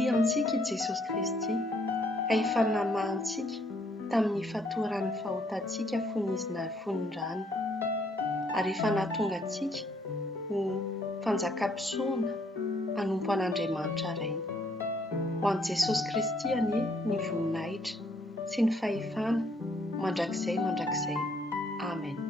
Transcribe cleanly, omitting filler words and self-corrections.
tiantsika i Jesosy Kristy ka ifanamahantsika tamin'ny fatoran'ny fahotantsika fonizina fonin-drano ary efa nahatonga antsika ho fanjakam-pisoana hanompo an'Andriamanitra rainy. Ho an'i Jesosy Kristy anie ny voninahitra sy ny fahefana mandrakizay. Amen.